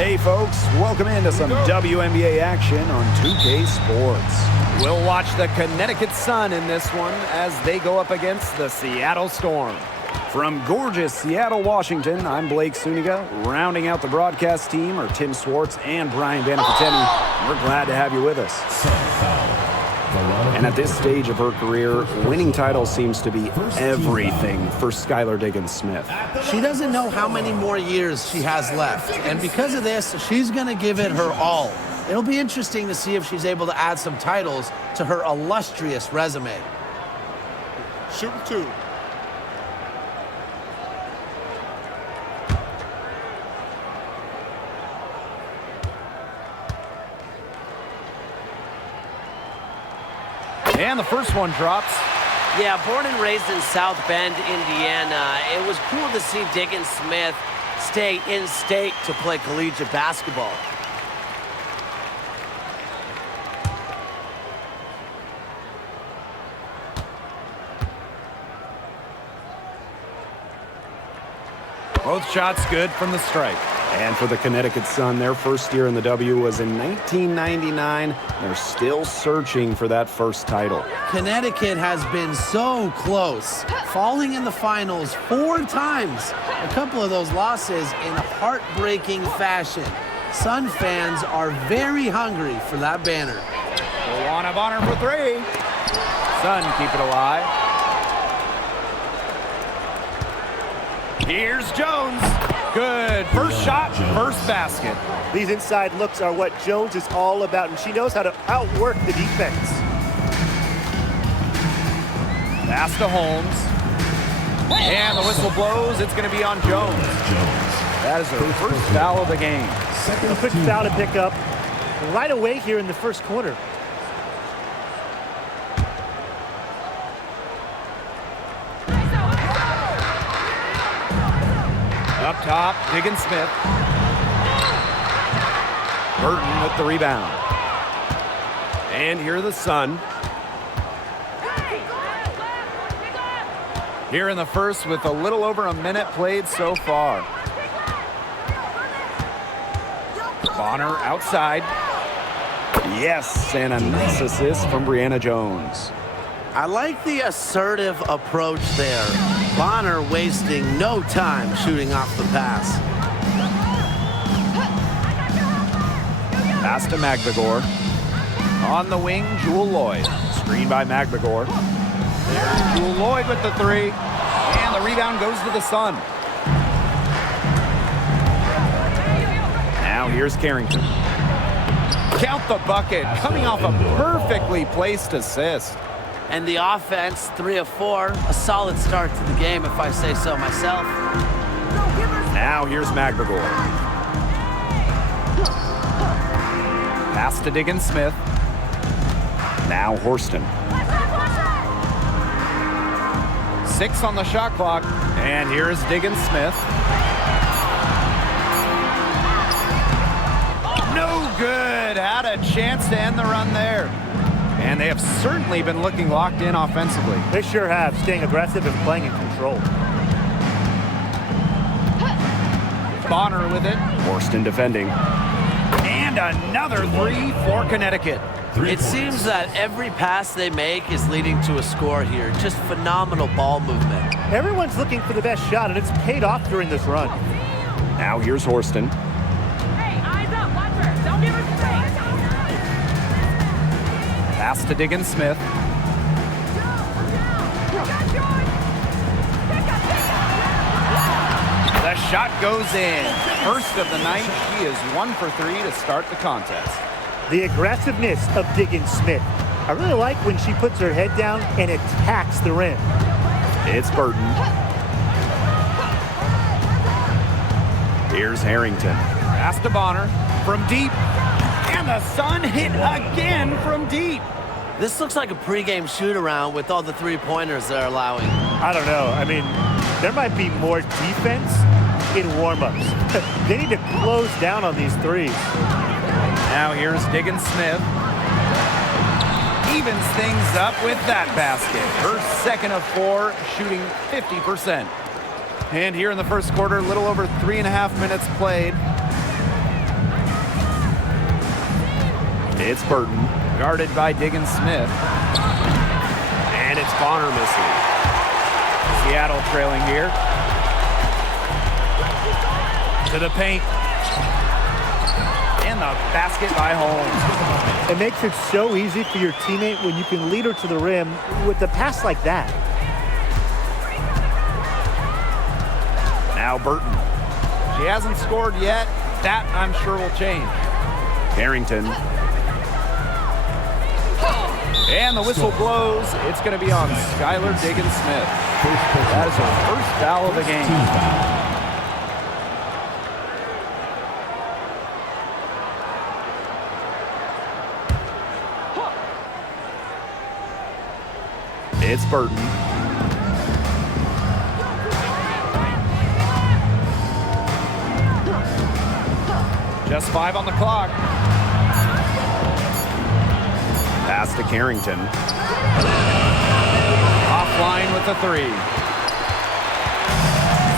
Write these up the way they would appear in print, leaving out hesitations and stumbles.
Hey folks, welcome into some WNBA action on 2K Sports. We'll watch the Connecticut Sun in this one as they go up against the Seattle Storm. From gorgeous Seattle, Washington, I'm Blake Suniga. Rounding out the broadcast team are Tim Swartz and Brian Banafiteni. We're glad to have you with us. And at this stage of her career, winning titles seems to be everything for Skylar Diggins-Smith. She doesn't know how many more years she has left, and because of this, she's going to give it her all. It'll be interesting to see if she's able to add some titles to her illustrious resume. Shooting two. And the first one drops. Yeah, born and raised in South Bend, Indiana, it was cool to see Diggins-Smith stay in state to play collegiate basketball. Both shots good from the strike. And for the Connecticut Sun, their first year in the W was in 1999. They're still searching for that first title. Connecticut has been so close, falling in the finals 4 times. A couple of those losses in heartbreaking fashion. Sun fans are very hungry for that banner. Luana Bonner for 3. Sun keep it alive. Here's Jones. Good. First shot, first basket. These inside looks are what Jones is all about, and she knows how to outwork the defense. Pass to Holmes. And the whistle blows. It's going to be on Jones. That is her first foul of the game. A quick foul to pick up right away here in the first quarter. Up top, Diggins-Smith. Burton with the rebound. And here are the Sun. Here in the first with a little over a minute played so far. Bonner outside. Yes, and a nice assist from Brianna Jones. I like the assertive approach there. Bonner wasting no time shooting off the pass. Pass to Magbegor. On the wing, Jewel Lloyd. Screen by Magbegor. There's Jewel Lloyd with the 3. And the rebound goes to the Sun. Now here's Carrington. Count the bucket, coming off a perfectly placed assist. And the offense, 3 of 4, a solid start to the game, if I say so myself. Now here's Magbegor. Pass to Diggins-Smith. Now Horston. 6 on the shot clock. And here is Diggins-Smith. No good. Had a chance to end the run there. And they have certainly been looking locked in offensively. They sure have, staying aggressive and playing in control. Bonner with it. Horston defending. And another 3 for Connecticut. It seems that every pass they make is leading to a score here. Just phenomenal ball movement. Everyone's looking for the best shot, and it's paid off during this run. Now here's Horston. Hey, eyes up, watch her. Don't give her space. Pass to Diggins-Smith. The shot goes in. First of the night, she is 1 for 3 to start the contest. The aggressiveness of Diggins-Smith. I really like when she puts her head down and attacks the rim. It's Burton. Here's Harrington. Pass to Bonner from deep. And the Sun hit again from deep. This looks like a pregame shoot-around with all the 3-pointers they're allowing. I don't know. I mean, there might be more defense in warm-ups. They need to close down on these threes. Now here's Diggins-Smith. Evens things up with that basket. Her second of 4, shooting 50%. And here in the first quarter, a little over 3.5 minutes played. It's Burton, guarded by Smith. And it's Bonner missing. Seattle trailing here. To the paint. And the basket by Holmes. It makes it so easy for your teammate when you can lead her to the rim with a pass like that. Now Burton. She hasn't scored yet. That, I'm sure, will change. Harrington. And the whistle blows. It's going to be on Skylar Diggins-Smith. That is her first foul of the game. It's Burton. Just 5 on the clock. Pass to Carrington. Offline with the 3.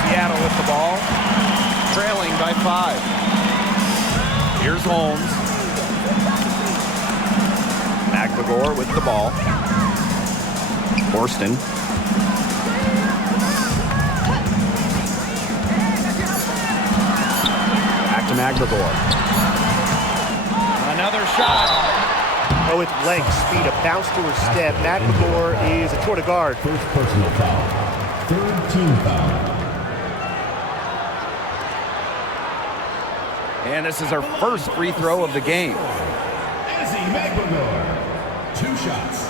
Seattle with the ball. Trailing by 5. Here's Holmes. McBagor with the ball. Horston. Back to McBagor. Another shot. Oh, with leg speed, a bounce to her step. McBagor is a toward a guard. First personal foul. Third team foul. And this is her first free throw of the game. Izzy McBagor. 2 shots.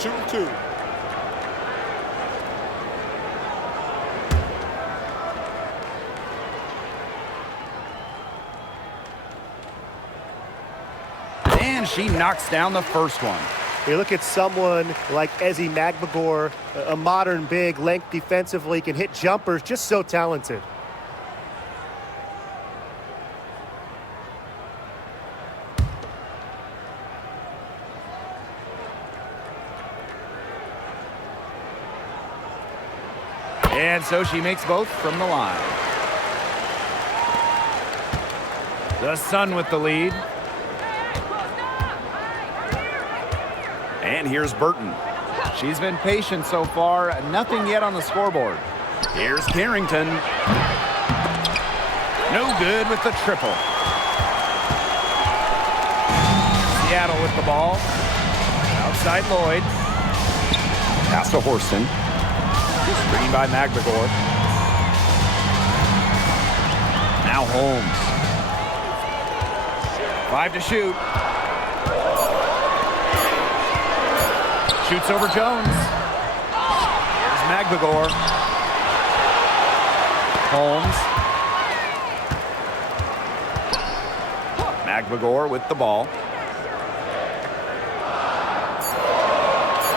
Shooting 2. And she knocks down the first one. You look at someone like Izzy McBagor, a modern big, length defensively, can hit jumpers, just so talented. And so she makes both from the line. The Sun with the lead. And here's Burton. She's been patient so far. Nothing yet on the scoreboard. Here's Carrington. No good with the triple. Seattle with the ball. Outside Lloyd. Pass to Horston. Screen by McBagor. Now Holmes. 5 to shoot. Shoots over Jones. Here's McBagor. Holmes. McBagor with the ball.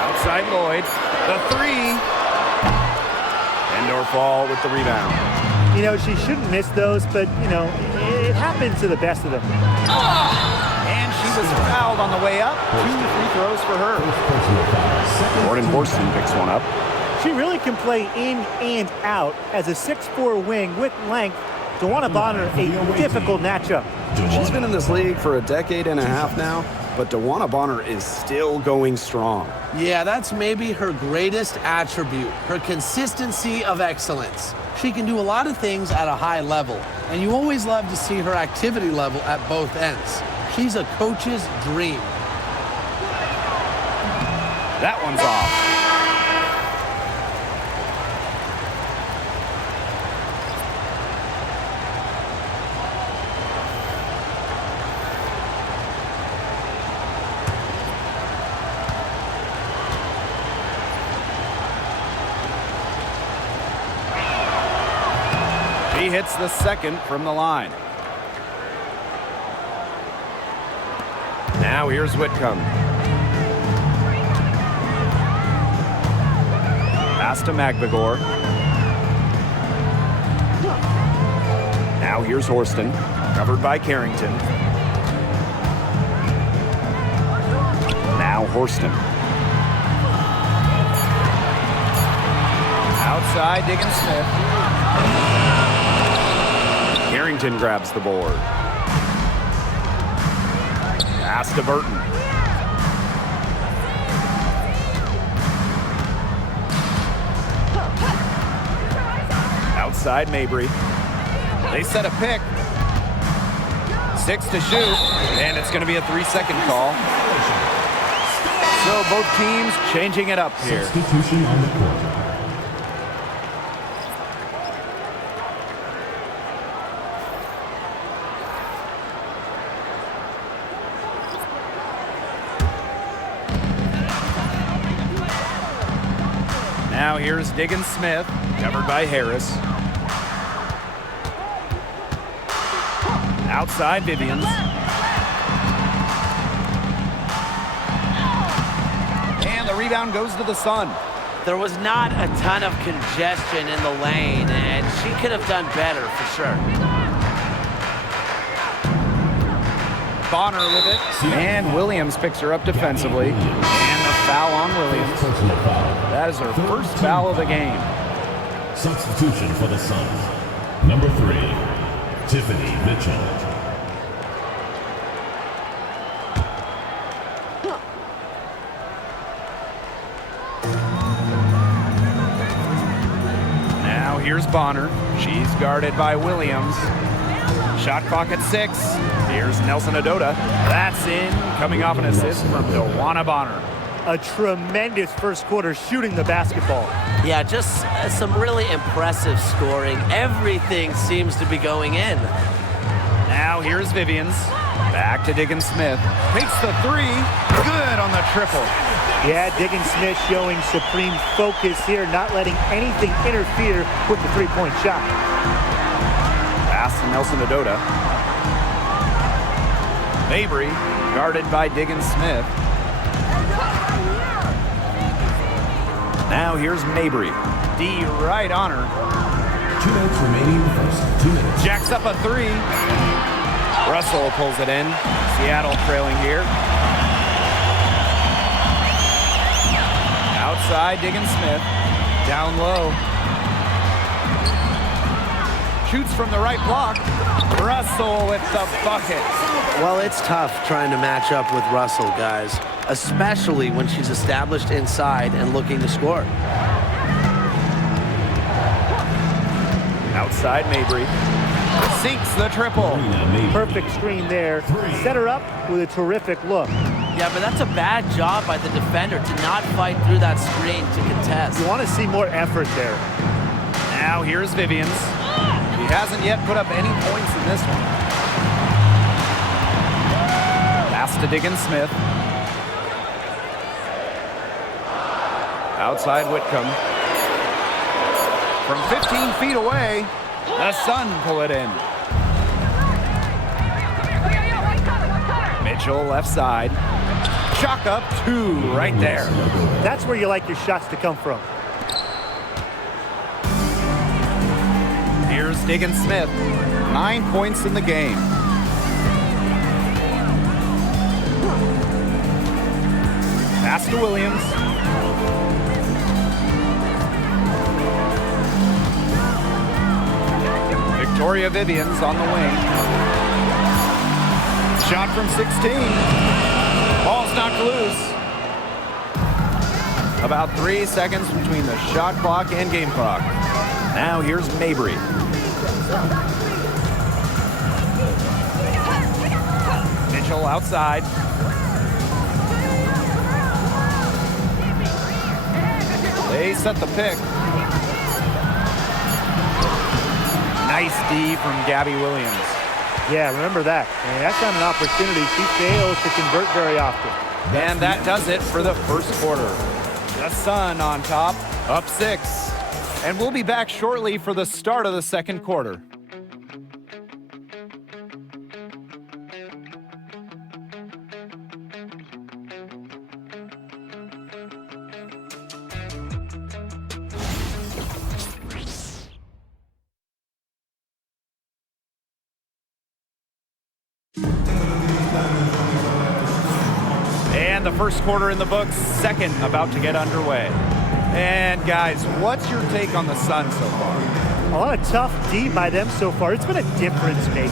Outside Lloyd. The 3. Fall with the rebound. You know, she shouldn't miss those, but, you know, it happens to the best of them. And she was fouled on the way up. 2 free throws for her. Jordan Horston picks one up. She really can play in and out as a 6'4" wing with length. DeWanna Bonner, a difficult matchup. She's been in this league for a decade and a half now, but DeWanna Bonner is still going strong. Yeah, that's maybe her greatest attribute, her consistency of excellence. She can do a lot of things at a high level, and you always love to see her activity level at both ends. She's a coach's dream. That one's off. He hits the second from the line. Now here's Whitcomb. Pass to McBagor. Now here's Horston, covered by Carrington. Now Horston. Outside Diggins-Smith. Harrington grabs the board. Pass to Burton. Outside Mabry. They set a pick. 6 to shoot, and it's going to be a 3-second call. So both teams changing it up here. Substitution on the court. Now here's Diggins Smith, covered by Harris. Outside Vivians. And the rebound goes to the Sun. There was not a ton of congestion in the lane, and she could have done better for sure. Bonner with it. And Williams picks her up defensively. And the foul on Williams. Personal foul. That is her first foul of the game. Substitution for the Suns. Number 3, Tiffany Mitchell. Now here's Bonner. She's guarded by Williams. Shot clock at 6. Here's Nelson Adota. That's in, coming off an assist from Dewana Bonner. A tremendous first quarter shooting the basketball. Yeah, just some really impressive scoring. Everything seems to be going in. Now here's Vivians. Back to Diggins Smith. Takes the 3. Good on the triple. Yeah, Diggins Smith showing supreme focus here, not letting anything interfere with the three-point shot. Pass to Nelson Adota. Mabry, guarded by Diggins Smith. Now here's Mabry. D right on her. 2 minutes remaining in the first. 2 minutes. Jacks up a 3. Russell pulls it in. Seattle trailing here. Outside, Diggins Smith. Down low. Shoots from the right block. Russell with the bucket. Well, it's tough trying to match up with Russell, guys, especially when she's established inside and looking to score. Outside, Mabry. Sinks the triple. Perfect screen there. Set her up with a terrific look. Yeah, but that's a bad job by the defender to not fight through that screen to contest. You want to see more effort there. Now here's Vivians. He hasn't yet put up any points in this one. Pass to Diggins Smith. Outside Whitcomb. From 15 feet away, the Sun pull it in. Mitchell left side. Chalk up 2 right there. That's where you like your shots to come from. Here's Diggins Smith. 9 points in the game. Pass to Williams. Victoria Vivians on the wing. Shot from 16. Ball's knocked loose. About 3 seconds between the shot clock and game clock. Now here's Mabry. Mitchell outside. They set the pick. Nice D from Gabby Williams. Yeah, remember that. And that's not an opportunity she fails to convert very often. And that does it for the first quarter. The Sun on top, up 6. And we'll be back shortly for the start of the second quarter. And the first quarter in the books, second about to get underway. And guys, what's your take on the Sun so far? A lot of tough D by them so far. It's been a difference maker.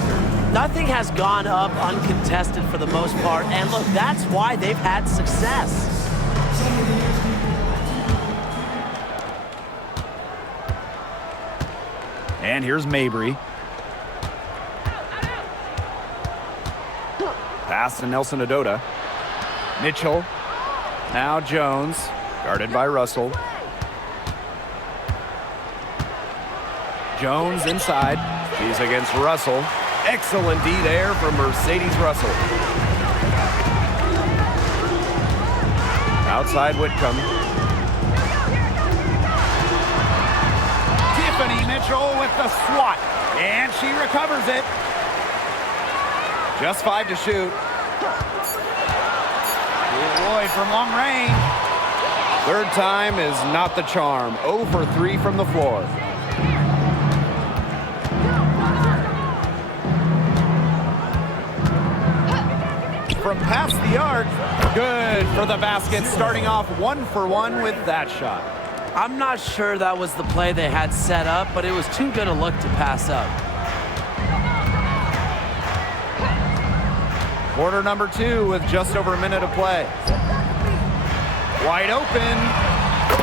Nothing has gone up uncontested for the most part, and look, that's why they've had success. And here's Mabry. Pass to Nelson Adota. Mitchell. Now Jones, guarded by Russell. Jones inside. She's against Russell. Excellent D there from Mercedes Russell. Outside Whitcomb. Tiffany Mitchell with the swat. And she recovers it. Just 5 to shoot. Lloyd from long range. Third time is not the charm. 0 for 3 from the floor. From past the arc, good for the basket, starting off 1 for 1 with that shot. I'm not sure that was the play they had set up, but it was too good a look to pass up. Quarter number 2 with just over a minute of play. Wide open,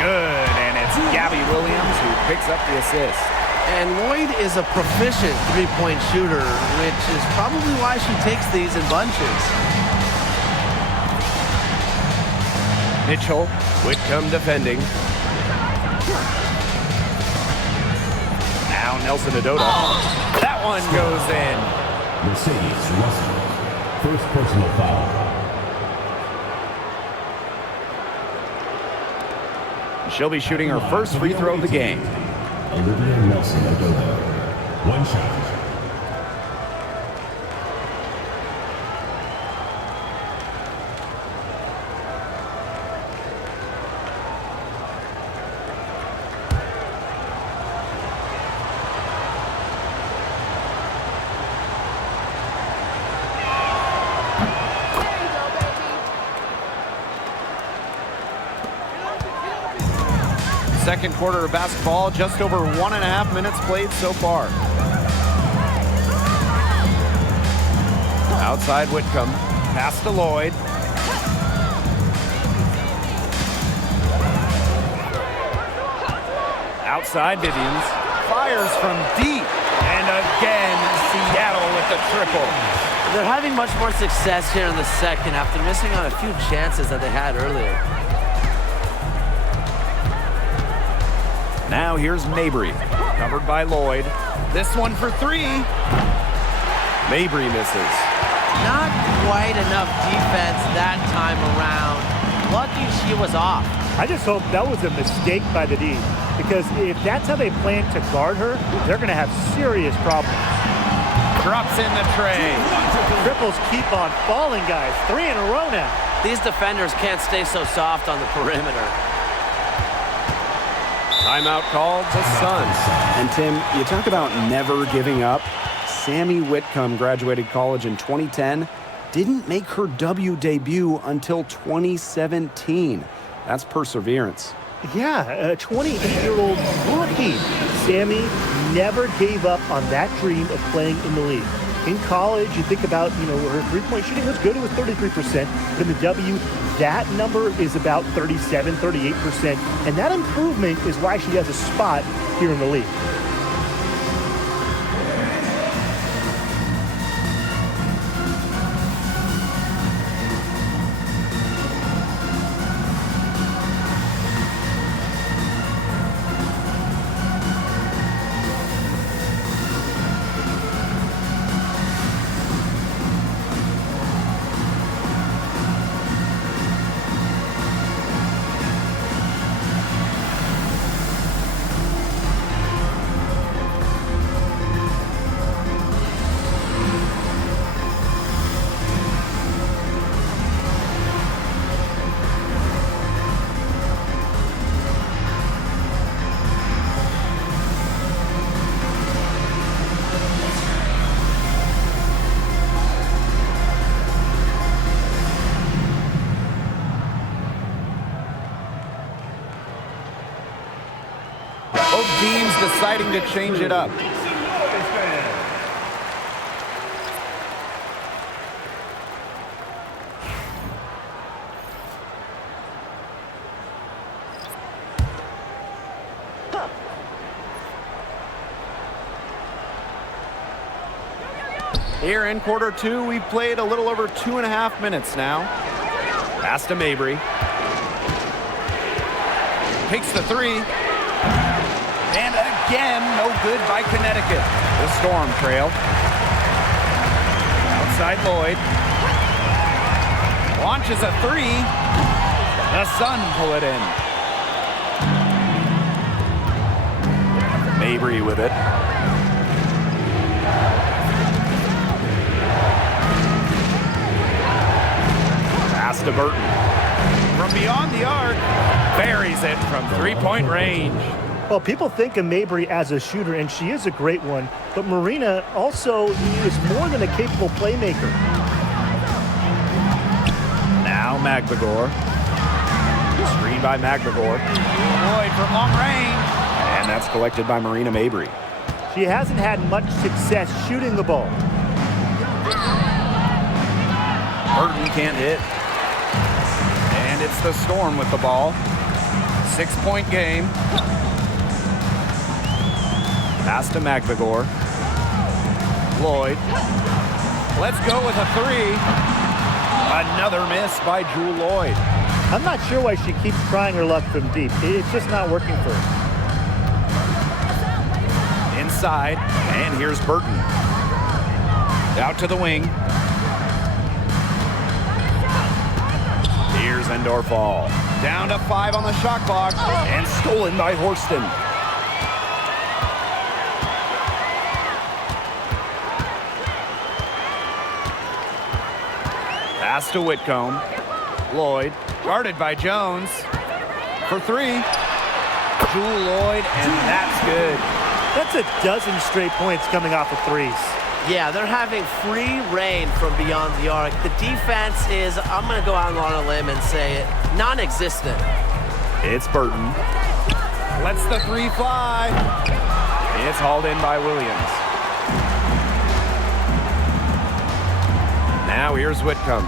good, and it's Gabby Williams who picks up the assist. And Lloyd is a proficient three-point shooter, which is probably why she takes these in bunches. Mitchell, Whitcomb defending. Now Nelson Adota. That one goes in. Mercedes Russell. First personal foul. She'll be shooting her first free throw of the game. Olivia Nelson Adota. One shot. Second quarter of basketball, just over 1.5 minutes played so far. Outside Whitcomb, pass to Lloyd. Outside Vivians, fires from deep, and again Seattle with the triple. They're having much more success here in the second after missing on a few chances that they had earlier. Now here's Mabry, covered by Lloyd. This one for 3. Mabry misses. Not quite enough defense that time around. Lucky she was off. I just hope that was a mistake by the D, because if that's how they plan to guard her, they're going to have serious problems. Drops in the tray. Triples keep on falling, guys. 3 in a row now. These defenders can't stay so soft on the perimeter. Timeout called to Suns. And Tim, you talk about never giving up. Sammy Whitcomb graduated college in 2010, didn't make her W debut until 2017. That's perseverance. Yeah, a 28-year-old rookie. Sammy never gave up on that dream of playing in the league. In college, you think about, her three-point shooting was good. It was 33%. But in the W, that number is about 37, 38%. And that improvement is why she has a spot here in the league. Both teams deciding to change it up. Here in quarter two, we've played a little over 2.5 minutes now. Pass to Mabry. Takes the three. And again, no good by Connecticut. The Storm trail. Outside Lloyd. Launches a three. The Sun pull it in. Mabry with it. Pass to Burton. From beyond the arc, buries it from three-point range. Well, people think of Mabry as a shooter, and she is a great one, but Marina also is more than a capable playmaker. Now Magbegor. Screen by Magbegor. Lloyd from long range. And that's collected by Marina Mabry. She hasn't had much success shooting the ball. Burton can't hit. And it's the Storm with the ball. 6-point game. Pass to Magbegor. Lloyd. Let's go with a three. Another miss by Jewel Lloyd. I'm not sure why she keeps trying her luck from deep. It's just not working for her. Inside, and here's Burton. Out to the wing. Here's Endorfall. Down to 5 on the shot clock, and stolen by Horston. Pass to Whitcomb. Lloyd, guarded by Jones. For three. Jewel Lloyd, and that's good. That's a dozen straight points coming off of threes. Yeah, they're having free reign from beyond the arc. The defense is, I'm going to go out on a limb and say it, non-existent. It's Burton. Lets the three fly. It's hauled in by Williams. Now here's Whitcomb.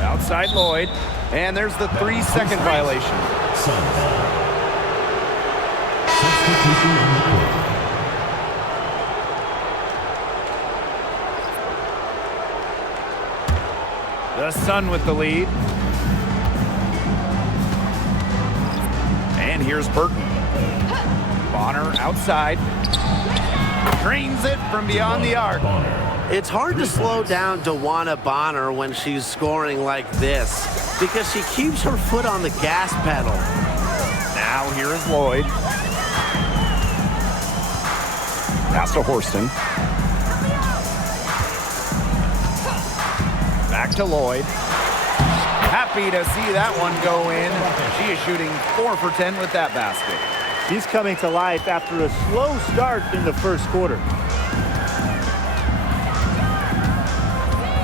Outside Lloyd. And there's the 3-second violation. Substitution on the court. The Sun with the lead. And here's Burton. Bonner outside. Drains it from beyond the arc. It's hard to slow down DeWanna Bonner when she's scoring like this because she keeps her foot on the gas pedal. Now here is Lloyd. Pass to Horston. Back to Lloyd. Happy to see that one go in. She is shooting 4 for 10 with that basket. She's coming to life after a slow start in the first quarter.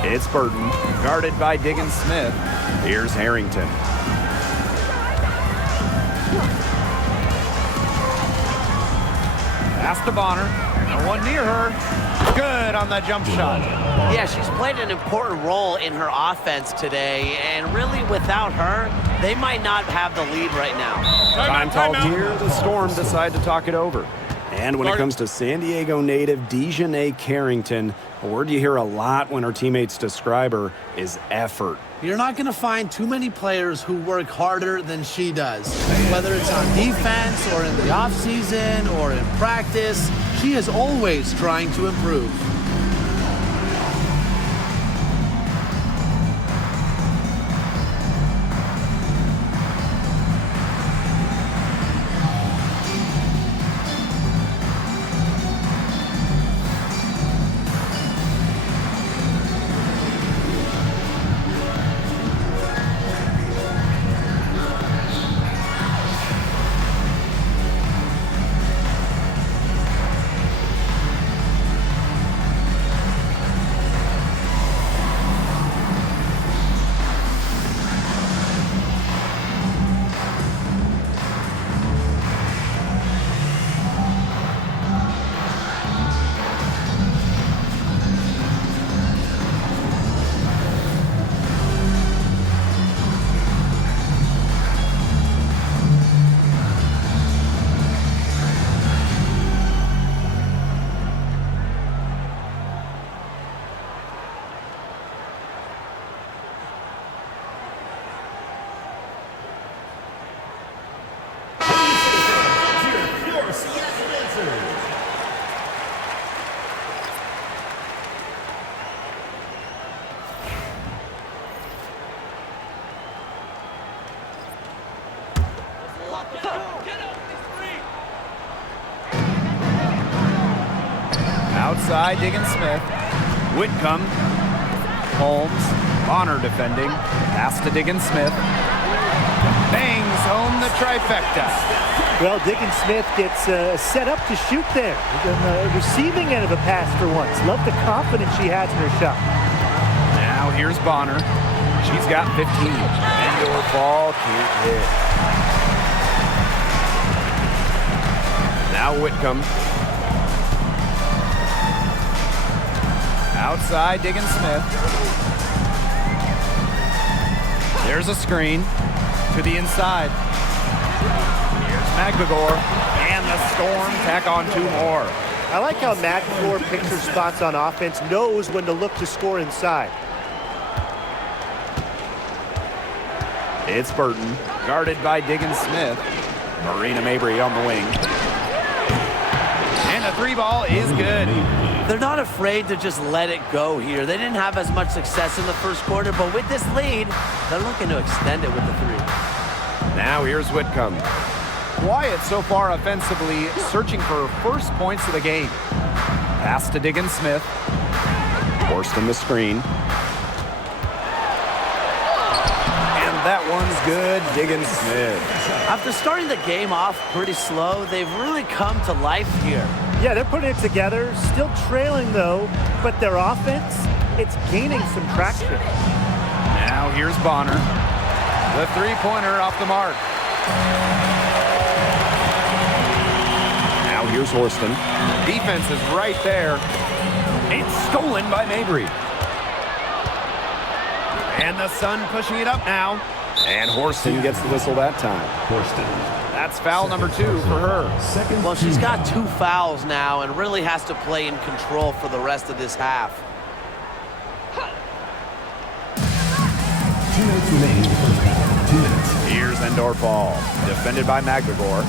It's Burton, guarded by Diggins Smith. Here's Harrington. Pass to Bonner. No one near her. Good on the jump shot. Yeah, she's played an important role in her offense today, and really without her, they might not have the lead right now. Time called here. The Storm decide to talk it over. And when it comes to San Diego native Dejanay Carrington, a word you hear a lot when her teammates describe her is effort. You're not going to find too many players who work harder than she does. Whether it's on defense or in the offseason or in practice, she is always trying to improve. Outside, Diggins Smith. Whitcomb. Holmes. Bonner defending. Pass to Diggins Smith. Bangs home the trifecta. Well, Diggins Smith gets set up to shoot there. On the receiving end of a pass for once. Love the confidence she has in her shot. Now here's Bonner. She's got 15. Indoor ball, can't hit. Now Whitcomb. Outside, Diggins Smith. There's a screen to the inside. Here's McGregor, and the Storm tack on 2 more. I like how McGregor picks her spots on offense, knows when to look to score inside. It's Burton, guarded by Diggins Smith. Marina Mabry on the wing. And the 3 ball is good. They're not afraid to just let it go here. They didn't have as much success in the first quarter, but with this lead, they're looking to extend it with the 3. Now here's Whitcomb. Quiet so far offensively, searching for first points of the game. Pass to Diggins Smith. Forced in the screen. And that one's good, Diggins Smith. After starting the game off pretty slow, they've really come to life here. Yeah, they're putting it together, still trailing though, but their offense, it's gaining some traction. Now here's Bonner. The 3-pointer off the mark. Now here's Horston. Defense is right there. It's stolen by Mabry. And the Sun pushing it up now. And Horston gets the whistle that time. That's foul number 2 for her. Well, she's got 2 fouls now and really has to play in control for the rest of this half. 2 minutes remaining in the first half. 2 minutes. Here's Endor Fall, defended by McGregor.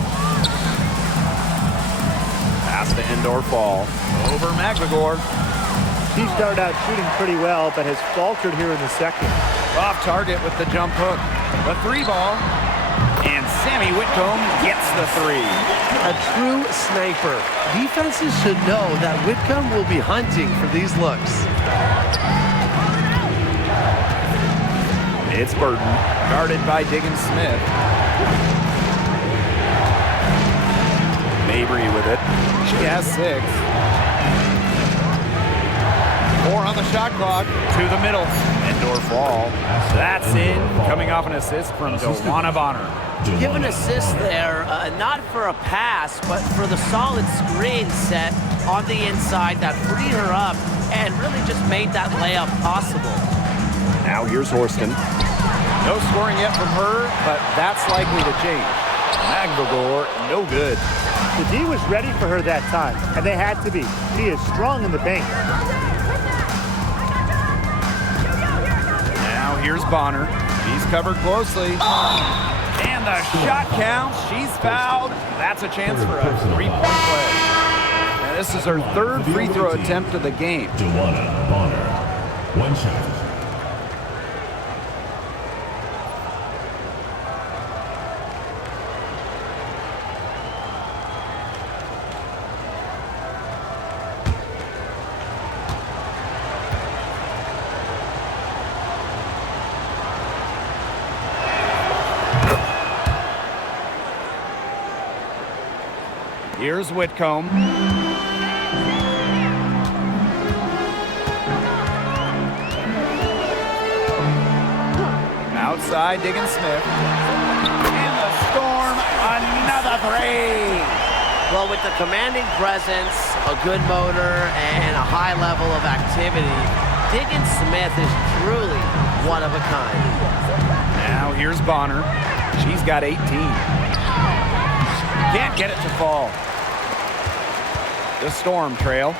Pass to Endor Fall, over McGregor. She started out shooting pretty well, but has faltered here in the second. Off target with the jump hook. The 3 ball, and Sammy Whitcomb gets the 3. A true sniper. Defenses should know that Whitcomb will be hunting for these looks. It's Burton, guarded by Diggins Smith. Mabry with it. She has 6. 4 on the shot clock. To the middle. Indoor Fall. That's in. Coming off an assist from Joanna Bonner. Give an assist there, not for a pass, but for the solid screen set on the inside that freed her up and really just made that layup possible. Now here's Horston. No scoring yet from her, but that's likely to change. McGregor, no good. The D was ready for her that time, and they had to be. She is strong in the paint. Now here's Bonner. She's covered closely. And the shot counts. She's fouled. That's a chance for a 3-point play. Now, this is her 3rd free throw attempt of the game. Joanna Bonner. 1 shot. Here's Whitcomb. Outside, Diggins Smith. And the Storm, another 3. Well, with the commanding presence, a good motor, and a high level of activity, Diggins Smith is truly one of a kind. Now here's Bonner. She's got 18. Can't get it to fall. The Storm trail.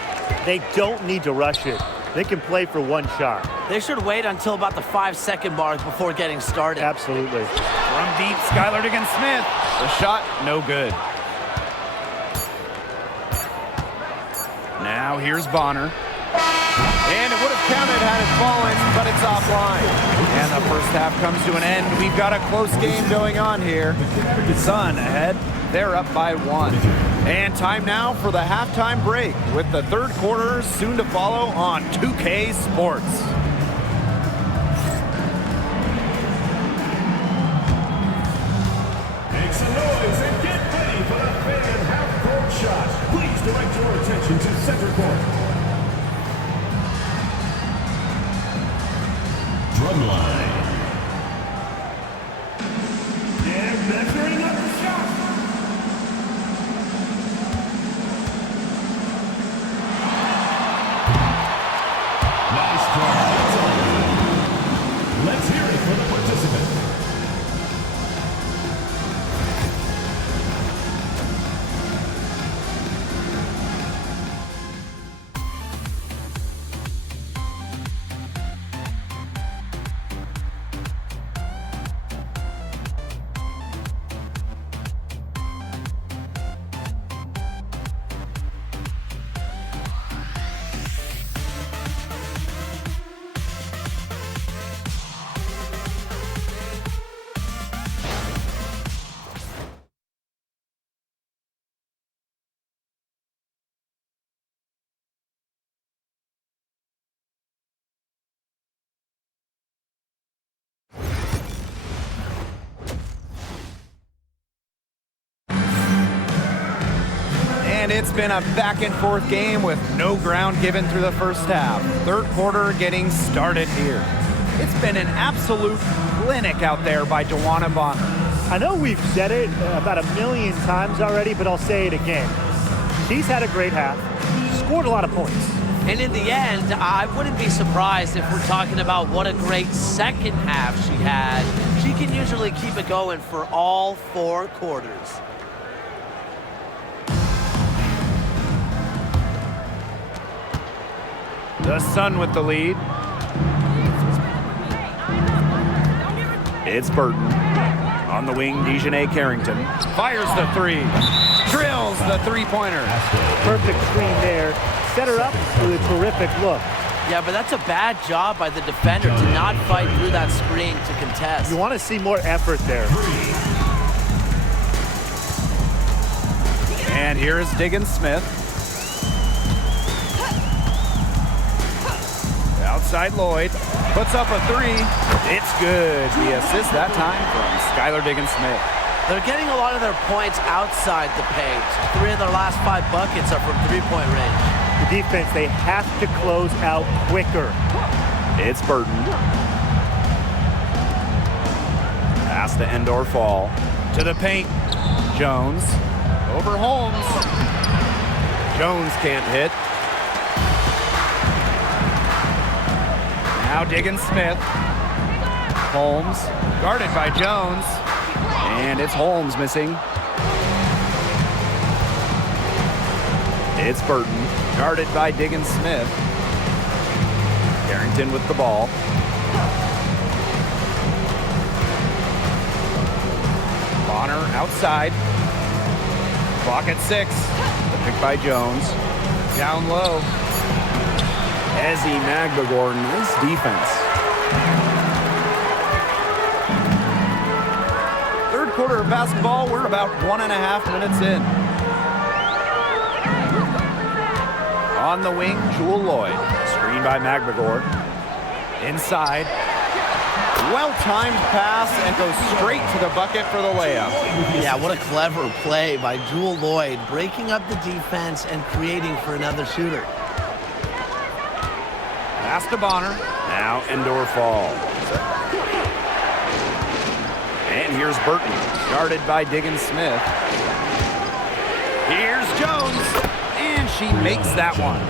They don't need to rush it. They can play for 1 shot. They should wait until about the 5-second mark before getting started. Absolutely. From deep, Skylar Diggins Smith. The shot, no good. Now here's Bonner. And it would have counted had it fallen, but it's offline. And the first half comes to an end. We've got a close game going on here. Sun ahead. They're up by 1. And time now for the halftime break with the third quarter soon to follow on 2K Sports. Make some noise and get ready for the fan half-court shot. Please direct your attention to center court. Drumline. And measuring up the shot. Nice try. Let's hear it for the participant. And it's been a back-and-forth game with no ground given through the first half. Third quarter getting started here. It's been an absolute clinic out there by Joanna Bonner. I know we've said it about a million times already, but I'll say it again. She's had a great half. She scored a lot of points. And in the end, I wouldn't be surprised if we're talking about what a great second half she had. She can usually keep it going for all 4 quarters. The Sun with the lead. It's Burton. On the wing, Dejanay Carrington. Fires the 3. Drills the 3-pointer. Perfect screen there. Set her up with a terrific look. Yeah, but that's a bad job by the defender to not fight through that screen to contest. You want to see more effort there. And here is Diggins Smith. Outside Lloyd. Puts up a 3. It's good. The assist that time from Skylar Diggins Smith. They're getting a lot of their points outside the paint. 3 of their last 5 buckets are from 3-point range. The defense, they have to close out quicker. It's Burton. Pass to Endor Fall. To the paint. Jones. Over Holmes. Jones can't hit. Now Diggins Smith. Holmes. Guarded by Jones. And it's Holmes missing. It's Burton. Guarded by Diggins Smith. Carrington with the ball. Bonner outside. Clock at 6. The pick by Jones. Down low. Ezzy Magbagor, nice defense. Third quarter of basketball, we're about 1.5 minutes in. On the wing, Jewel Lloyd. Screened by Magbagor. Inside. Well-timed pass and goes straight to the bucket for the layup. Yeah, what a clever play by Jewel Lloyd, breaking up the defense and creating for another shooter. Pass to Bonner. Now Endor Fall. And here's Burton, guarded by Diggins Smith. Here's Jones, and she makes that one.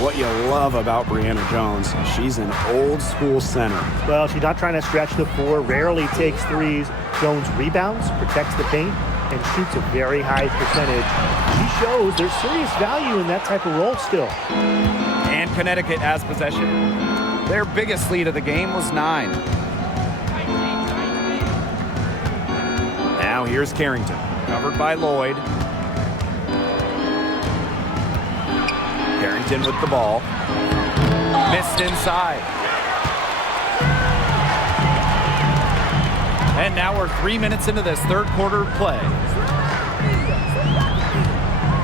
What you love about Brianna Jones, she's an old school center. Well, she's not trying to stretch the 4, rarely takes 3s. Jones rebounds, protects the paint, and shoots a very high percentage. She shows there's serious value in that type of role still. And Connecticut has possession. Their biggest lead of the game was 9. Now here's Carrington. Covered by Lloyd. Carrington with the ball. Missed inside. And now we're 3 minutes into this third quarter play.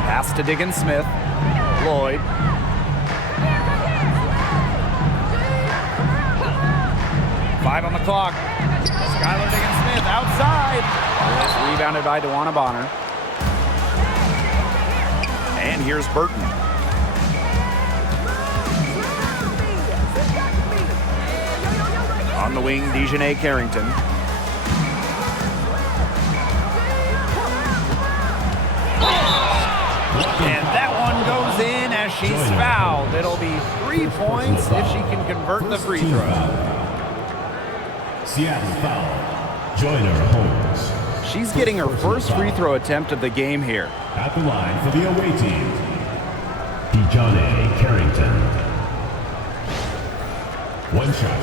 Pass to Diggins-Smith. Lloyd. Five on the clock. Skylar Diggins-Smith outside. It's rebounded by DeWanna Bonner. And here's Burton. On the wing, Dejanay Carrington. And that one goes in as she's fouled. It'll be 3 points if she can convert the free throw. Seattle foul. Joyner Holmes. She's getting her first free throw attempt of the game here. At the line for the away team, Dejanay Carrington. One shot.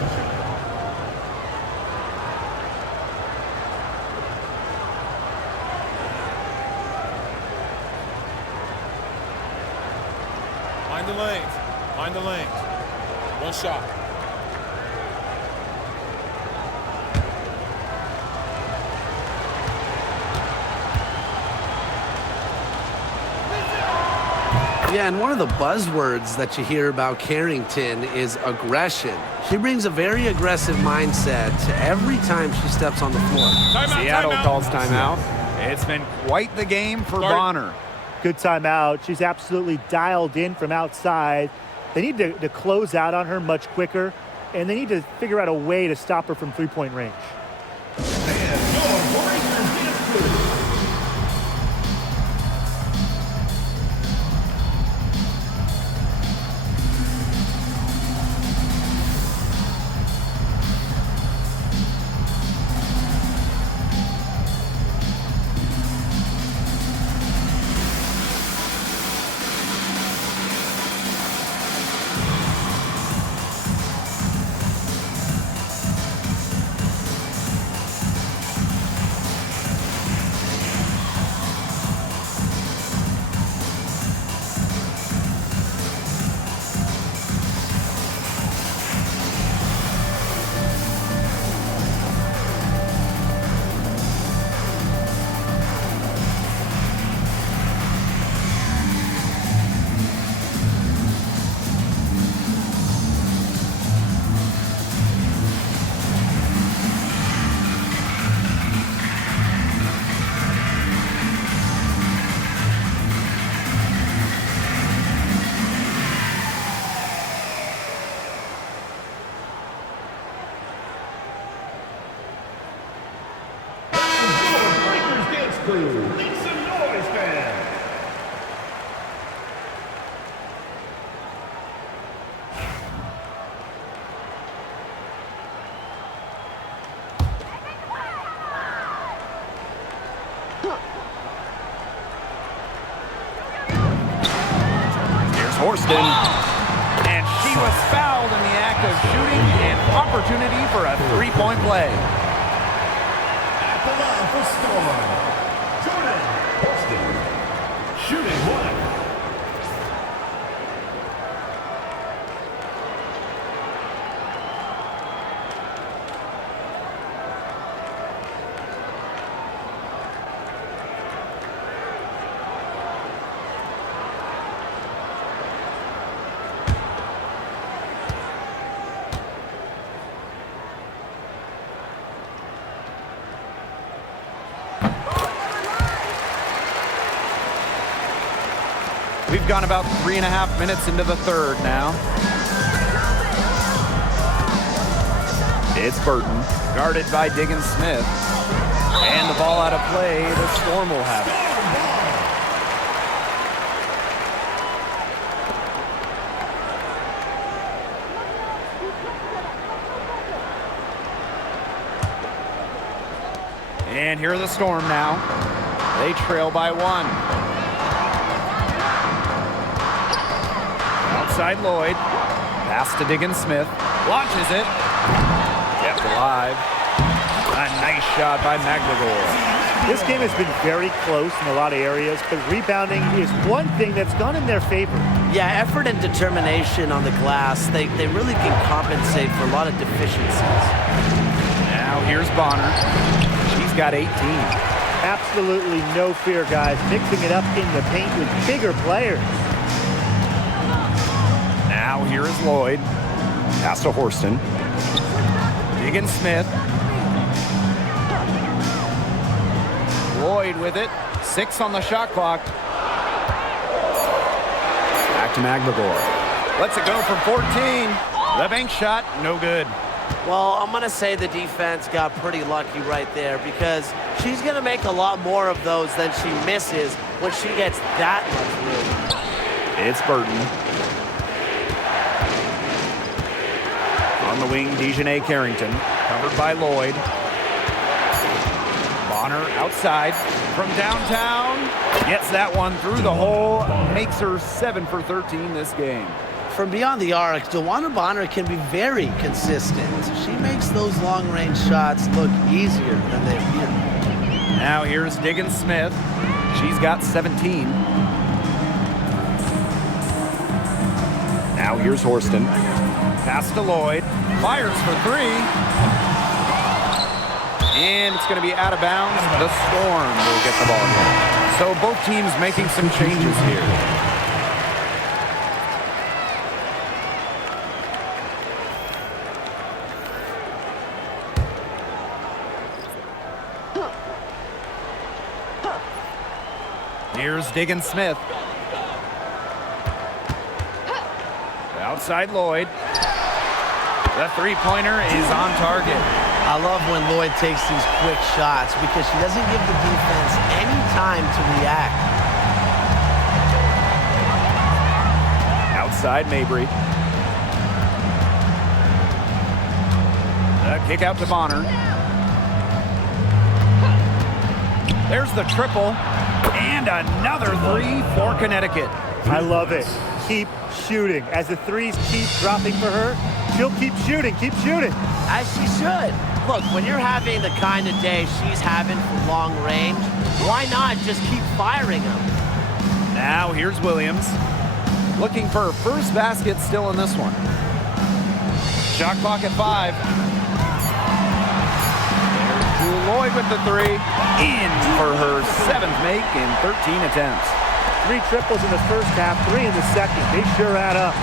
Mind the lanes. Mind the lanes. One shot. Yeah, and one of the buzzwords that you hear about Carrington is aggression. She brings a very aggressive mindset to every time she steps on the floor. Seattle calls timeout. It's been quite the game for Bonner. Good timeout. She's absolutely dialed in from outside. They need to close out on her much quicker, and they need to figure out a way to stop her from three-point range. Horston. And she was fouled in the act of shooting, and opportunity for a three-point play. At the line for score, Jordan Horston. Shooting one. We've gone about 3.5 minutes into the third now. It's Burton, Guarded by Diggins-Smith. And the ball out of play, the Storm will have it. And here are the Storm now. They trail by one. Outside Lloyd. Pass to Diggins-Smith. Launches it. Kept alive. A nice shot by McNagor. This game has been very close in a lot of areas, but rebounding is one thing that's gone in their favor. Yeah, effort and determination on the glass, they really can compensate for a lot of deficiencies. Now here's Bonner. She's got 18. Absolutely no fear, guys. Mixing it up in the paint with bigger players. Now here is Lloyd. Pass to Horston. Diggin Smith. Lloyd with it. 6 on the shot clock. Back to McGregor. Lets it go from 14. The bank shot, no good. Well, I'm going to say the defense got pretty lucky right there because she's going to make a lot more of those than she misses when she gets that much room. It's Burton. On the wing, Dejanay Carrington. Covered by Lloyd. Bonner outside from downtown. Gets that one through the hole. Makes her 7 for 13 this game. From beyond the arc, DeWanna Bonner can be very consistent. She makes those long-range shots look easier than they appear. Now here's Diggin Smith. She's got 17. Now here's Horston. Pass to Lloyd. Fires for 3. And it's going to be out of bounds. The Storm will get the ball here. So both teams making some changes here. Here's Diggin Smith. Outside Lloyd. The three-pointer is on target. I love when Lloyd takes these quick shots because she doesn't give the defense any time to react. Outside Mabry. The kick out to Bonner. There's the triple. And another 3 for Connecticut. I love it. Keep shooting. As the threes keep dropping for her, she'll keep shooting, keep shooting. As she should. Look, when you're having the kind of day she's having for long range, why not just keep firing them? Now here's Williams. Looking for her first basket still in this one. Shot clock at 5. There's Lloyd with the 3. In for her 7th make in 13 attempts. 3 triples in the first half, 3 in the second. They sure add up.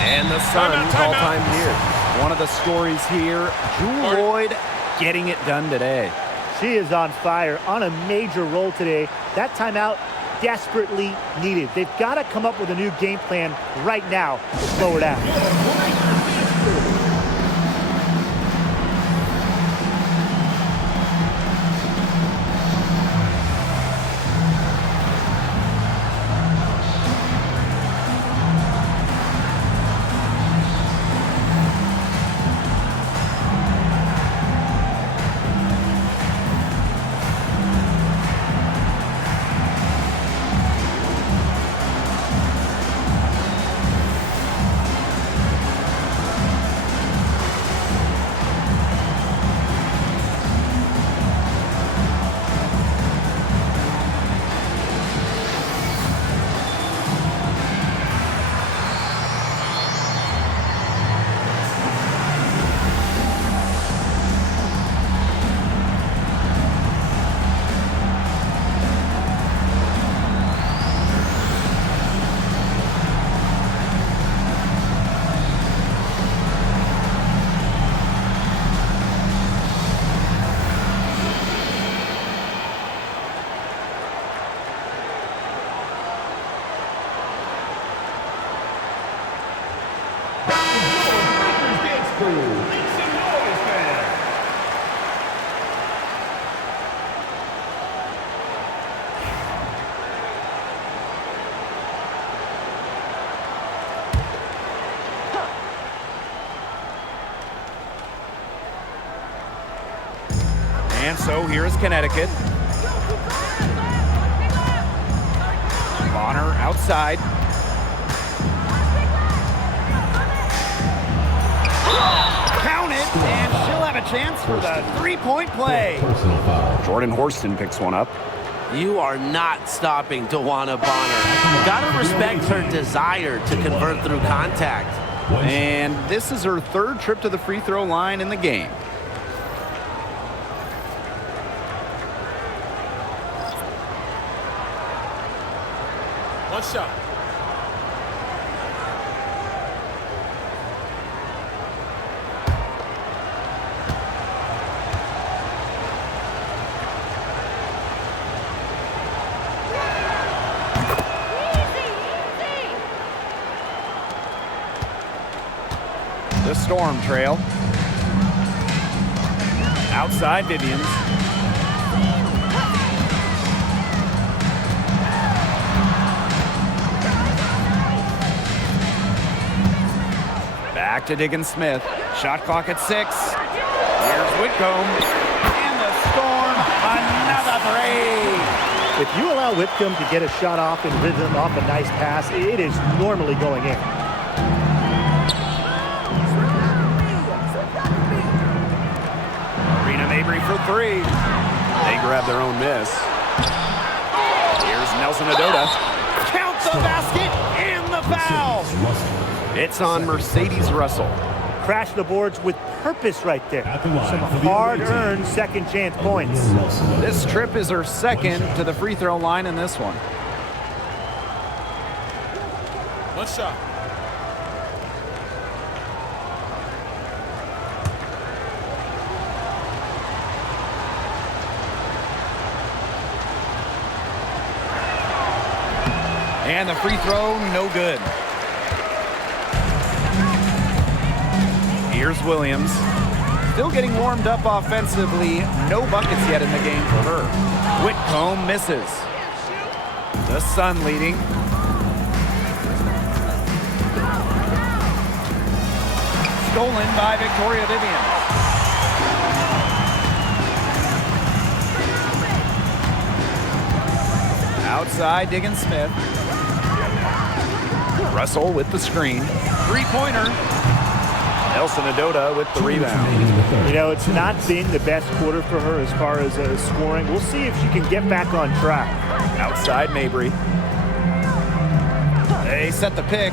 And the Suns all-time here. One of the stories here, Jewel Lloyd getting it done today. She is on fire, on a major roll today. That timeout desperately needed. They've got to come up with a new game plan right now to slow her down. And so here is Connecticut. Bonner outside. Count it, and she'll have a chance for the three-point play. Jordan Horston picks one up. You are not stopping Dewana Bonner. Gotta respect her desire to convert through contact. And this is her third trip to the free throw line in the game. One shot. The Storm trail. Outside Vivians. Back to Diggins Smith. Shot clock at 6. Here's Whitcomb. And the Storm, another three. If you allow Whitcomb to get a shot off in rhythm off a nice pass, it is normally going in. Mabry for 3. They grab their own miss. Here's Nelson Adota. Count the basket and the foul. It's on Mercedes Russell. Crash the boards with purpose right there. Some hard-earned second chance points. This trip is her second to the free throw line in this one. One shot. And the free throw, no good. Here's Williams. Still getting warmed up offensively. No buckets yet in the game for her. Whitcomb misses. The Sun leading. Stolen by Victoria Vivian. Outside, Diggins Smith. Russell with the screen. Three-pointer. Nelson Adota with the rebound. You know, it's not been the best quarter for her as far as scoring. We'll see if she can get back on track. Outside Mabry. They set the pick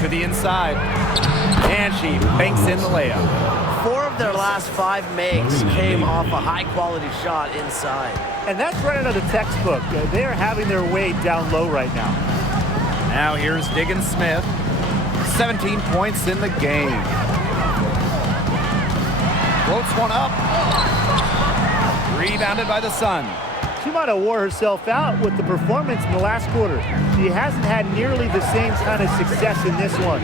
to the inside. And she banks in the layup. 4 of their last 5 makes came off a high-quality shot inside. And that's right out of the textbook. They are having their way down low right now. Now here's Diggins Smith. 17 points in the game. Floats one up. Rebounded by the Sun. She might have wore herself out with the performance in the last quarter. She hasn't had nearly the same kind of success in this one.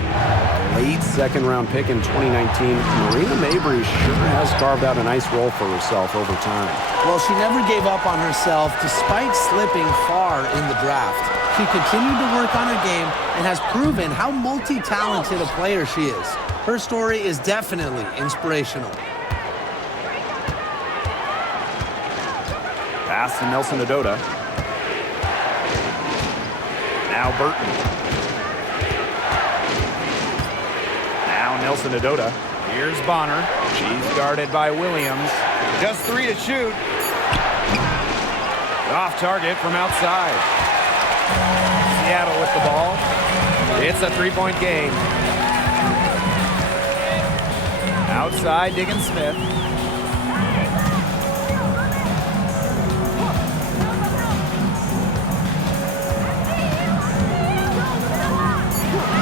Late second-round pick in 2019, Marina Mabry sure has carved out a nice role for herself over time. Well, she never gave up on herself despite slipping far in the draft. She continued to work on her game and has proven how multi-talented a player she is. Her story is definitely inspirational. Pass to Nelson Adota. Now Burton. Now Nelson Adota. Here's Bonner. She's guarded by Williams. Just 3 to shoot. Off target from outside. Seattle with the ball. It's a 3-point game. Outside, Diggins Smith.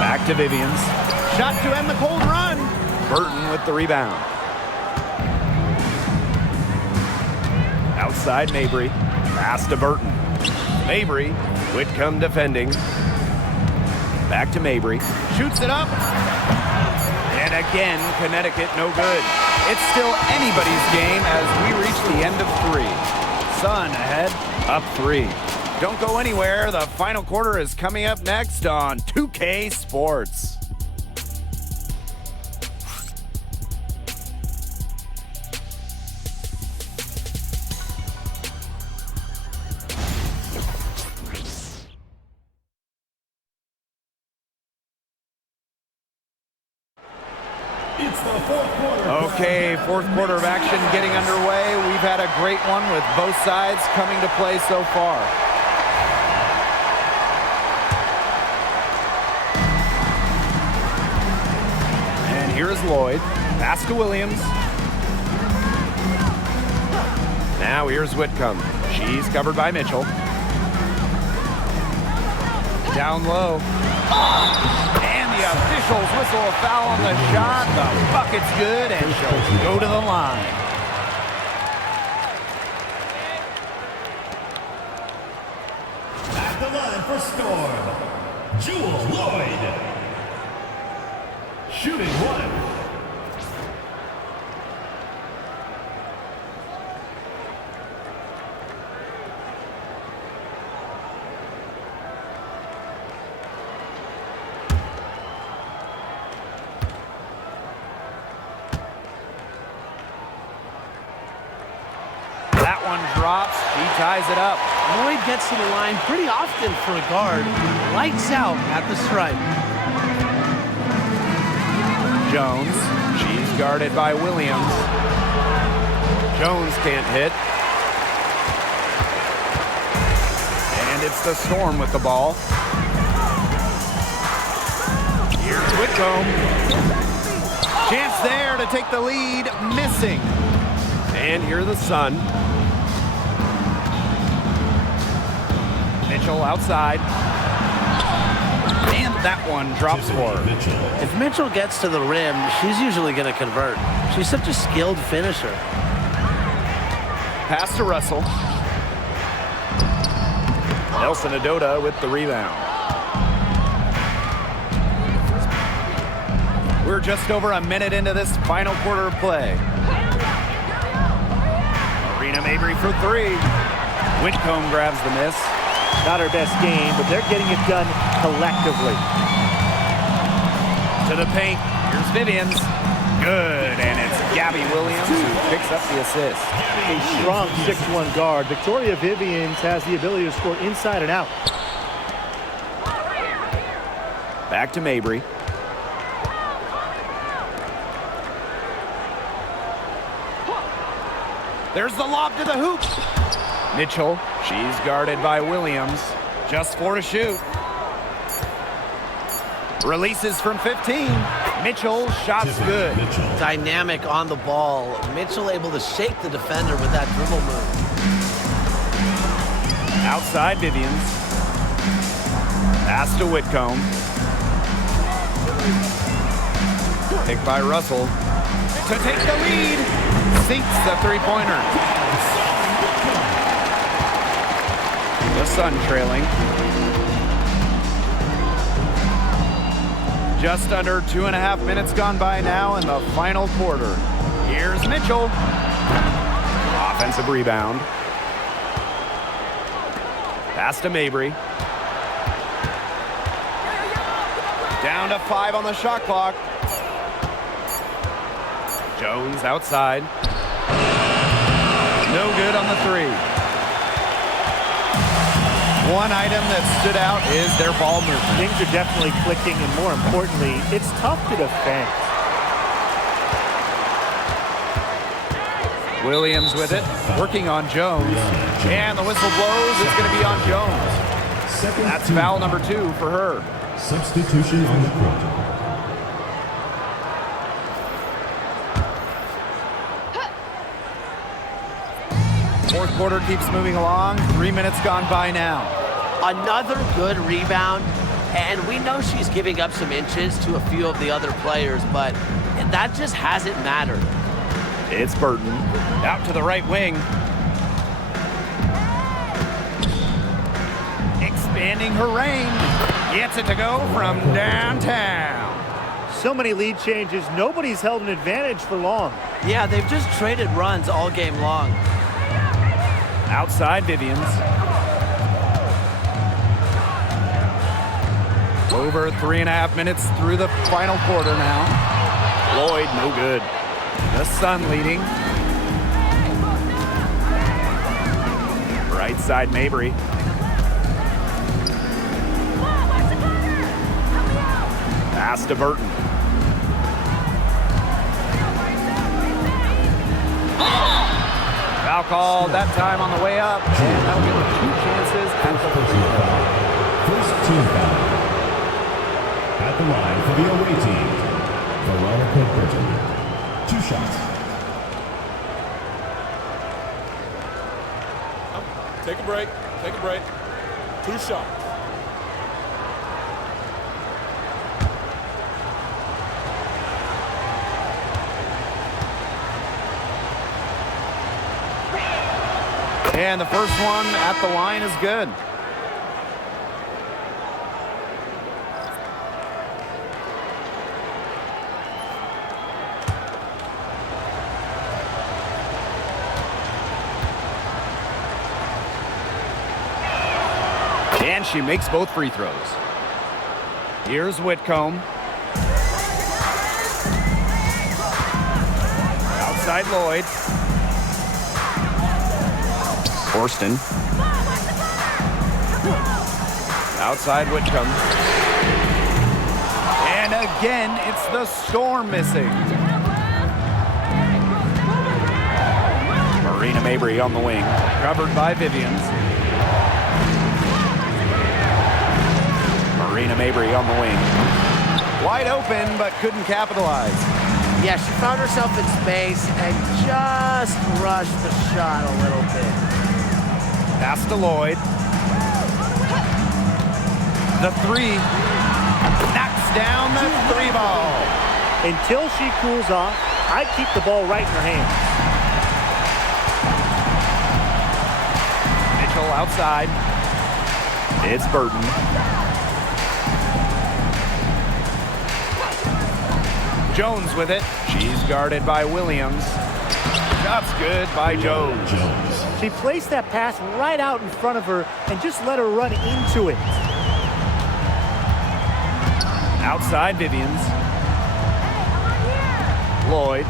Back to Vivians. Shot to end the cold run. Burton with the rebound. Outside Mabry. Pass to Burton. Mabry. Whitcomb defending. Back to Mabry. Shoots it up. And again, Connecticut no good. It's still anybody's game as we reach the end of 3. Sun ahead, up 3. Don't go anywhere. The final quarter is coming up next on 2K Sports. It's the fourth quarter. Okay, fourth quarter of action getting underway. We've had a great one with both sides coming to play so far. And here's Lloyd. Pass to Williams. Now here's Whitcomb. She's covered by Mitchell. Down low. And the officials whistle a foul on the shot. The bucket's good, and she'll go to the line. At the line for Storm, Jewel Lloyd. Shooting one. That one drops. She ties it up. Lloyd gets to the line pretty often for a guard. Lights out at the stripe. Jones. She's guarded by Williams. Jones can't hit. And it's the Storm with the ball. Here's Whitcomb. Chance there to take the lead. Missing. And here the Sun. Mitchell outside. And that one drops for her. If Mitchell gets to the rim, she's usually going to convert. She's such a skilled finisher. Pass to Russell. Nelson Adota with the rebound. We're just over a minute into this final quarter of play. Marina Mabry for three. Whitcomb grabs the miss. Not her best game, but they're getting it done collectively. To the paint. Here's Vivians. Good, and it's Gabby Williams who picks up the assist. A strong 6'1" guard. Victoria Vivians has the ability to score inside and out. Back to Mabry. There's the lob to the hoop. Mitchell, she's guarded by Williams. Just 4 to shoot. Releases from 15. Mitchell, shots good. Dynamic on the ball. Mitchell able to shake the defender with that dribble move. Outside Vivians. Pass to Whitcomb. Picked by Russell. To take the lead. Sinks the three-pointer. The Sun trailing. Just under 2.5 minutes gone by now in the final quarter. Here's Mitchell. Offensive rebound. Pass to Mabry. Down to 5 on the shot clock. Jones outside. No good on the three. One item that stood out is their ball movement. Things are definitely clicking, and more importantly, it's tough to defend. Williams with it, working on Jones. And the whistle blows. It's going to be on Jones. That's foul number 2 for her. Substitution on the court. Fourth quarter keeps moving along. 3 minutes gone by now. Another good rebound, and we know she's giving up some inches to a few of the other players, but that just hasn't mattered. It's Burton. Out to the right wing. Expanding her range. Gets it to go from downtown. So many lead changes. Nobody's held an advantage for long. Yeah, they've just traded runs all game long. Outside Vivians. Over 3.5 minutes through the final quarter now. Lloyd, no good. The Sun leading. Right side Mabry. Pass to Burton. called that time on the way up, and that'll give them 2 chances at the free throw. First team foul. At the line for the away team, Veronica Burton. 2 shots. Take a break. Take a break. 2 shots. And the first one at the line is good. And she makes both free throws. Here's Whitcomb. Outside Lloyd. Horston. Outside Whitcomb. And again, it's the Storm missing. Marina Mabry on the wing. Covered by Vivians. Marina Mabry on the wing. Wide open, but couldn't capitalize. Yeah, she found herself in space and just rushed the shot a little bit. Pass to Lloyd. The 3. Knocks down the 3 ball. Until she cools off, I'd keep the ball right in her hands. Mitchell outside. It's Burton. Jones with it. She's guarded by Williams. Shot's good by Jones. She placed that pass right out in front of her and just let her run into it. Outside Vivians. Lloyd.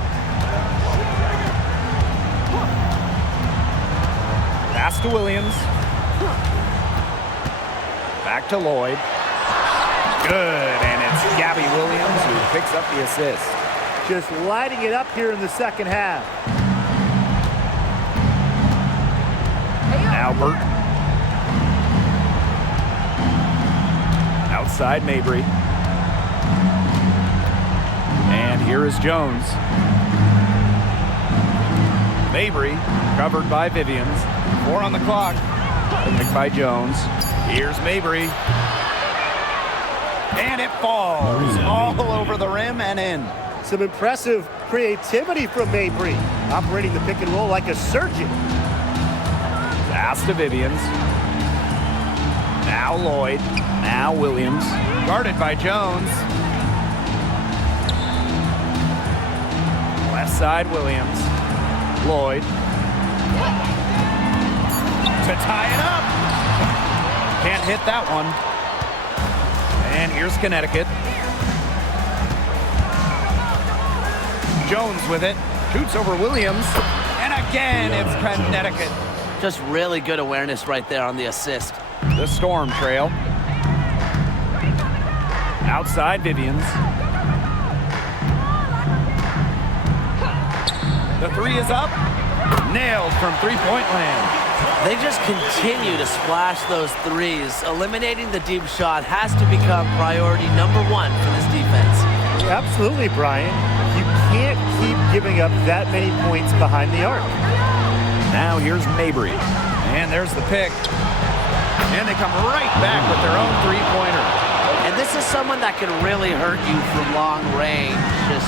Pass to Williams. Back to Lloyd. Good, and it's Gabby Williams who picks up the assist. Just lighting it up here in the second half. Now Burton. Outside Mabry. And here is Jones. Mabry covered by Vivians. 4 on the clock. Picked by Jones. Here's Mabry. And it falls all over the rim and in. Some impressive creativity from Mabry, operating the pick and roll like a surgeon. Pass to Vivians. Now Lloyd. Now Williams. Guarded by Jones. Left side Williams. Lloyd. To tie it up. Can't hit that one. And here's Connecticut. Jones with it. Shoots over Williams. And again, it's Connecticut. Just really good awareness right there on the assist. The Storm trail. Outside Vivians. The 3 is up. Nailed from three-point land. They just continue to splash those threes. Eliminating the deep shot has to become priority number 1 for this defense. Absolutely, Brian. You can't keep giving up that many points behind the arc. Now here's Mabry. And there's the pick. And they come right back with their own three-pointer. And this is someone that can really hurt you from long range.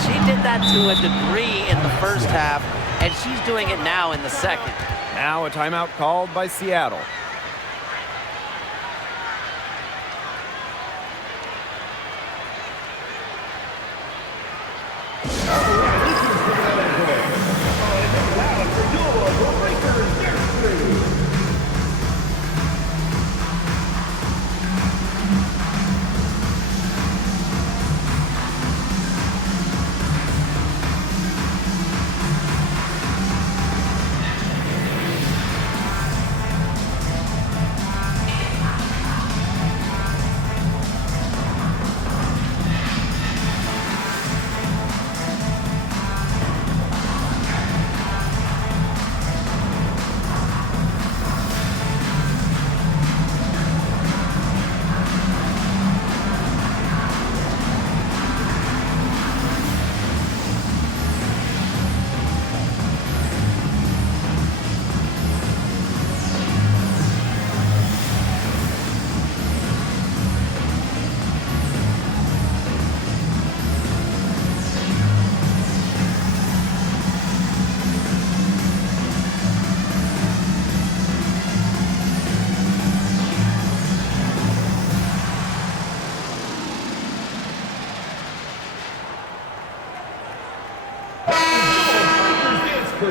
She did that to a degree in the first half, and she's doing it now in the second. Now a timeout called by Seattle.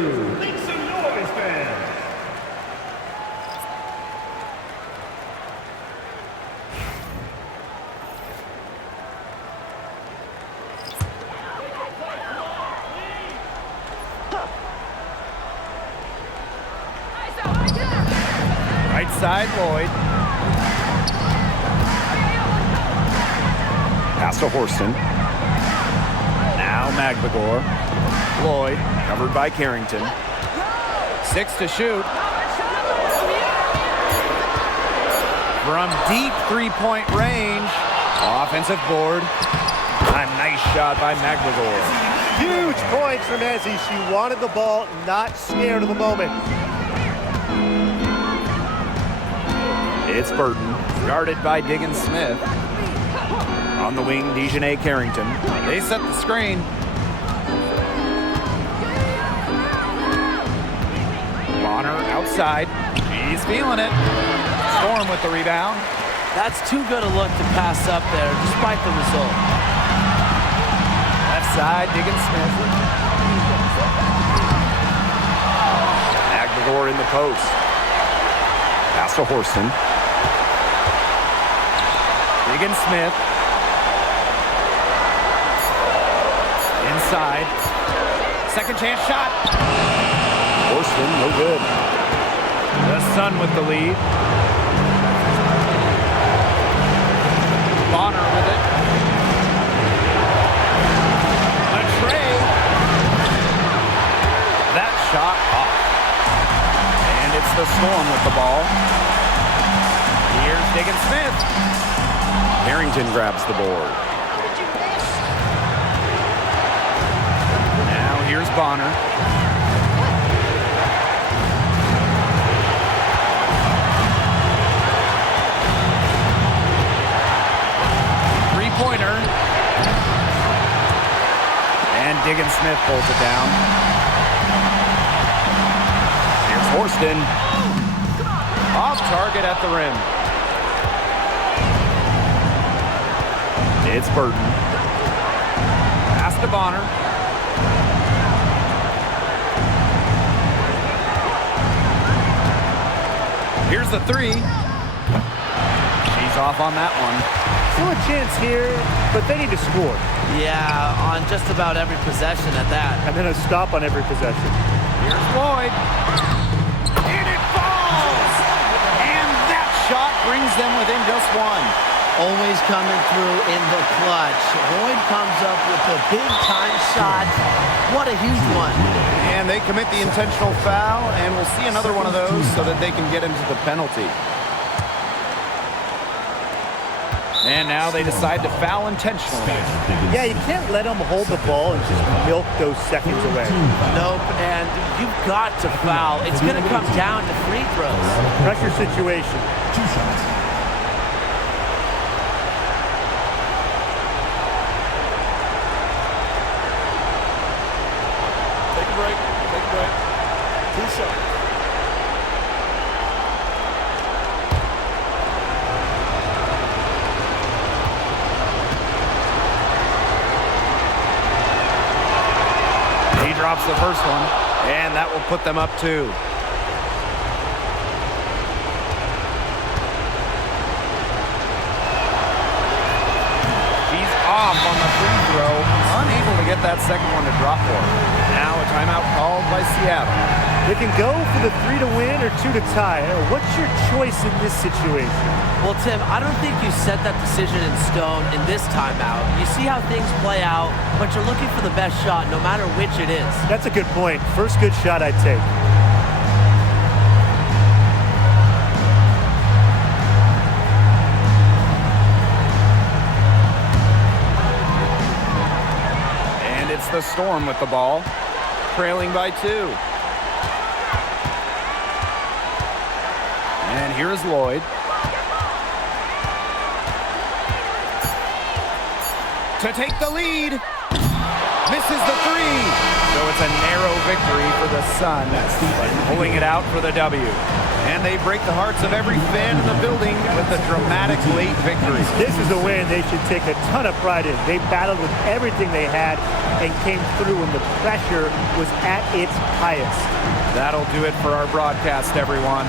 two. Make some noise, fans. Right side, Lloyd. Pass to Horston. Now Magbagor. Lloyd, covered by Carrington. 6 to shoot. From deep three-point range. Offensive board. A nice shot by Magbagor. Huge points from Ezzy. She wanted the ball, not scared of the moment. It's Burton. Guarded by Diggins Smith. On the wing, Dejanay Carrington. They set the screen. Bonner outside. He's feeling it. Storm with the rebound. That's too good a look to pass up there, despite the result. Left side, Diggins Smith. Magbagor in the post. Pass to Horston. Diggins Smith. Inside. Second chance shot. Horston, no good. The Sun with the lead. Bonner with it. A tray. That shot off. And it's the Storm with the ball. Here's Diggins Smith. Carrington grabs the board. Now here's Bonner. Three-pointer. And Diggins Smith pulls it down. Here's Horston. Off target at the rim. It's Burton. Pass to Bonner. Here's the three. She's off on that one. Still a chance here, but they need to score. Yeah, on just about every possession at that. And then a stop on every possession. Here's Lloyd. And it falls! And that shot brings them within just one. Always coming through in the clutch. Lloyd comes up with a big-time shot. What a huge one. And they commit the intentional foul, and we'll see another one of those so that they can get into the penalty. And now they decide to foul intentionally. Yeah, you can't let them hold the ball and just milk those seconds away. Nope, and you've got to foul. It's going to come down to free throws. Pressure situation. 2 shots. Take a break. Take a break. 2 shots. He drops the first one, and that will put them up 2. She's off on the free throw, unable to get that second one to drop for her. Now a timeout called by Seattle. They can go for the 3 to win or 2 to tie. What's your choice in this situation? Well, Tim, I don't think you set that decision in stone in this timeout. You see how things play out, but you're looking for the best shot no matter which it is. That's a good point. First good shot I'd take. And it's the Storm with the ball, trailing by 2. And here's Lloyd. To take the lead. Misses the 3. So it's a narrow victory for the Sun, but pulling it out for the W. And they break the hearts of every fan in the building with a dramatic late victory. This is a win they should take a ton of pride in. They battled with everything they had and came through when the pressure was at its highest. That'll do it for our broadcast, everyone.